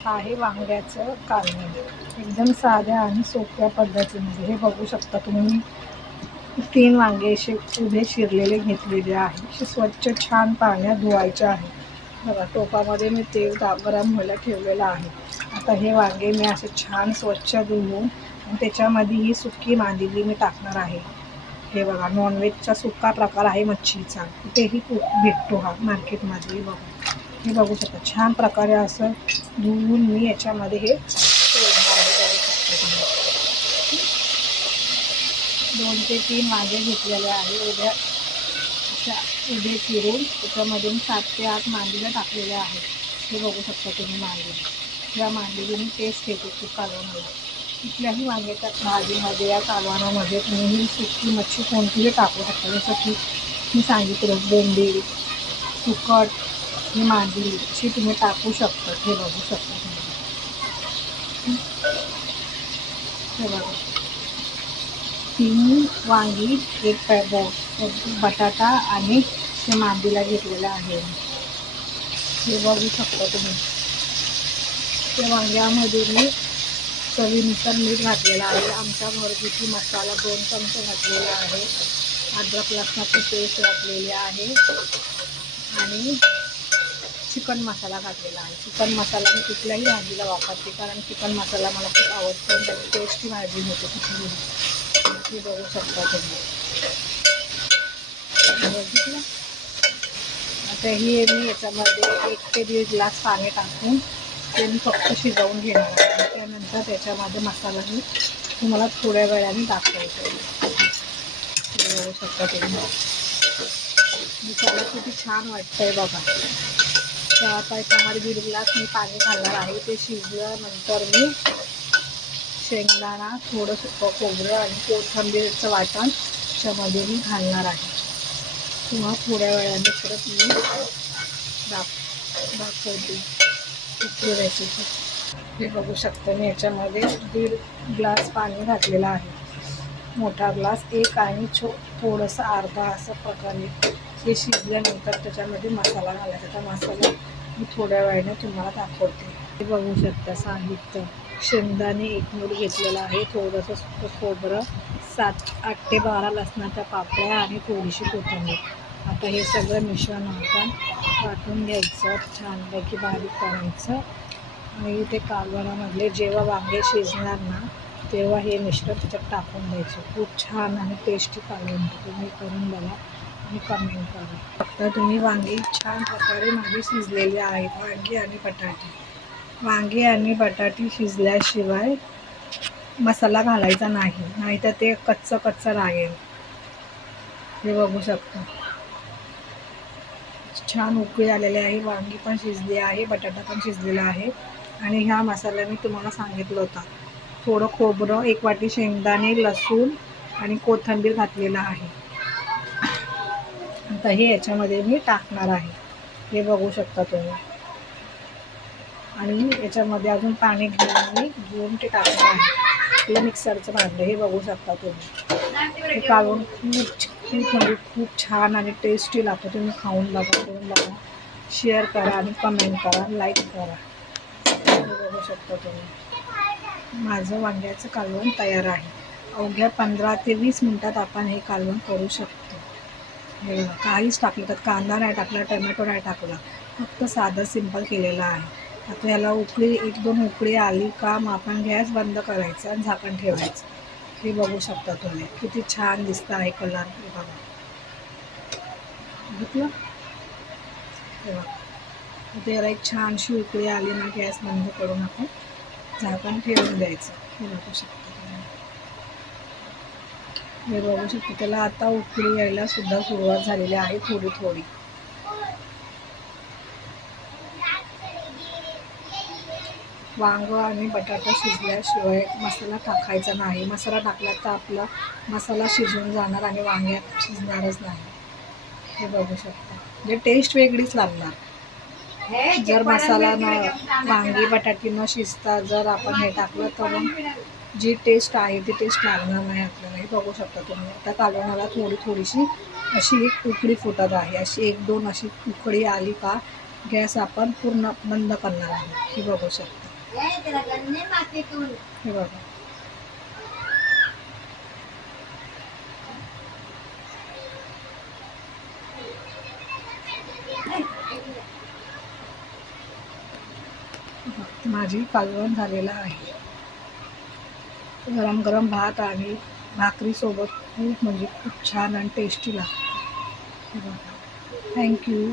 आहे वांग्याचं कालवण एकदम साध्या आणि सोप्या पद्धतीमध्ये. हे बघू शकता तुम्ही, 3 वांगे असे उभे चिरलेले घेतलेले आहे. असे स्वच्छ छान पाण्यात धुवायचे आहे. बघा, टोपामध्ये मी तेल गरम व्हायला ठेवलेलं आहे. आता हे वांगे मी असे छान स्वच्छ धुवून आणि त्याच्यामध्ये ही सुकी मांदेली मी टाकणार आहे. हे बघा, नॉनव्हेजचा सुका प्रकार आहे मच्छीचा, कुठेही भेटतो हा मार्केटमध्ये. बघा, हे बघू शकता छान प्रकारे असं धुवून मी याच्यामध्ये हे सोडणार आहे. बघू शकता तुम्ही, 2 ते 3 वांगे घेतलेले आहे उभ्या उभे चिरून. त्याच्यामध्ये मी 7 ते 8 मांदेल्या टाकलेल्या आहेत. हे बघू शकता तुम्ही मांदेली. या मांदेलीने टेस्ट येते खूप कालवणाला. कुठल्याही वांग्याच्या भाजीमध्ये या कालवणामध्ये तुम्ही ही सुकी मच्छी कोणतीही टाकू शकता. जसं की मी सांगितलं, बोंबील, सुकट, ही मांदेली अशी तुम्ही टाकू शकता. हे बघू शकता तुम्ही. हे बघा, 3 वांगी, 1 बटाटा आणि ते मांदेला घेतलेलं आहे. हे बघू शकता तुम्ही. त्या वांग्यामध्ये मी चवीनुसार मीठ घातलेलं आहे. आमच्या घरगुती मसाला 2 चमचे घातलेला आहे. अद्रक लसणाची पेस्ट घातलेली आहे आणि चिकन मसाला घातलेला आहे. चिकन मसाला मी कुठल्याही भाजीला वापरते, कारण चिकन मसाला मला खूप आवडतो आणि त्याची टेस्टी भाजी होते कुठली. हे बघू शकता तुम्ही. बघितलं. आता ही मी याच्यामध्ये 1 ते 1.5 ग्लास पाणी टाकून ते मी फक्त शिजवून घेणार आहे. त्यानंतर त्याच्यामध्ये मसाला मी तुम्हाला थोड्या वेळाने दाखवते. बघू शकता तुम्ही. मसाला किती छान वाटतंय बघा. तर आता याच्यामध्ये 1.5 ग्लास मी पाणी घालणार आहे. ते शिजल्यानंतर मी शेंगदाणा, थोडं सुकं खोबरं आणि कोथिंबीरचं वाटण त्याच्यामध्ये मी घालणार आहे. किंवा थोड्या वेळाने परत मी दाखवते कुठली रेसिपी. हे बघू शकता, मी याच्यामध्ये 1.5 ग्लास पाणी घातलेलं आहे. मोठा ग्लास 1 आणि थोडंसं अर्धा असं प्रकारे. हे शिजल्यानंतर त्याच्यामध्ये मसाला घालायचा. त्या मसाला मी थोड्या वेळाने तुम्हाला दाखवते. हे बघू शकता साहित्य. शेंगदाणे 1 मूठ घेतलेला आहे, थोडंसं सुकं खोबरं, 8 ते 12 लसणाच्या पाकळ्या आणि थोडीशी कोथिंबीर. आता हे सगळं मिश्रण आपण वाटून घ्यायचं, छानपैकी बारीक करायचं आणि ते कालवणामधले जेव्हा वांगे शिजणार ना, तेव्हा हे मिश्रण त्याच्यात टाकून द्यायचं. खूप छान आणि टेस्टी कालवण. तुम्ही करून बघा आणि कमेंट करा. फक्त तुम्ही वांगी छान प्रकारे माझी शिजलेली आहेत. वांगी आणि बटाटे शिजल्याशिवाय मसाला घालायचा नाही, नाहीतर ते कच्चं राहील. हे बघू शकता, छान उकळी आलेली आहे. वांगी पण शिजली आहे, बटाटा पण शिजलेला आहे. आणि ह्या मसाला मी तुम्हाला सांगितलं होता, थोडं खोबरं, 1 वाटी शेंगदाणे, लसूण आणि कोथिंबीर घातलेला आहे. आता हे याच्यामध्ये मी टाकणार आहे. हे बघू शकता तुम्ही. आणि याच्यामध्ये अजून पाणी घेऊन ते टाकणार आहे. आपलं मिक्सरचं भांडं. हे बघू शकता तुम्ही. हे कालवण खूप छान आणि टेस्टी लागतं. तुम्ही खाऊन बघा, करून बघा, शेअर करा आणि कमेंट करा, लाईक करा. हे बघू शकता तुम्ही. माझं वांग्याचं कालवण तयार आहे. अवघ्या 15 ते 20 मिनटात आपण हे कालवण करू शकतो. हे बघा, काहीच टाकलं तर कांदा नाही टाकला, टोमॅटो नाही टाकला, फक्त साधं सिंपल केलेलं आहे. आता याला उकळी 1-2 उकळी आली का मग आपण गॅस बंद करायचा आणि झाकण ठेवायचं. हे बघू शकता तुम्ही, किती छान दिसतं आहे कलर. हे बघा, बघितलं. हे बघा, आता याला एक छानशी उकळी आली ना, गॅस बंद करून आपण झाकण ठेवून द्यायचं. हे बघू शकता तुम्ही. हे बघू शकता, त्याला आता उकळी यायला सुद्धा सुरुवात झालेली आहे, थोडी. वांग आणि बटाटा शिजल्याशिवाय मसाला टाकायचा नाही. मसाला टाकला तर आपला मसाला शिजून जाणार आणि वांग्यात शिजणारच नाही. हे बघू शकता, म्हणजे टेस्ट वेगळीच लागणार. जर मसाला वांगी बटाटी न शिजता जर आपण हे टाकलं तर जी टेस्ट आहे ती टेस्ट लागणार नाही आपल्याला. हे बघू शकता तुम्ही. आता कालवणाला थोडीशी अशी एक उकळी फुटत आहे. अशी 1-2 अशी उकळी आली का गॅस आपण पूर्ण बंद करणार आहे. हे बघू शकता. हे बघा, माझी कालवण झालेला आहे. गरम गरम भात आणि भाकरी सोबत खूप म्हणजे खूप छान आणि टेस्टी लागते. थँक्यू.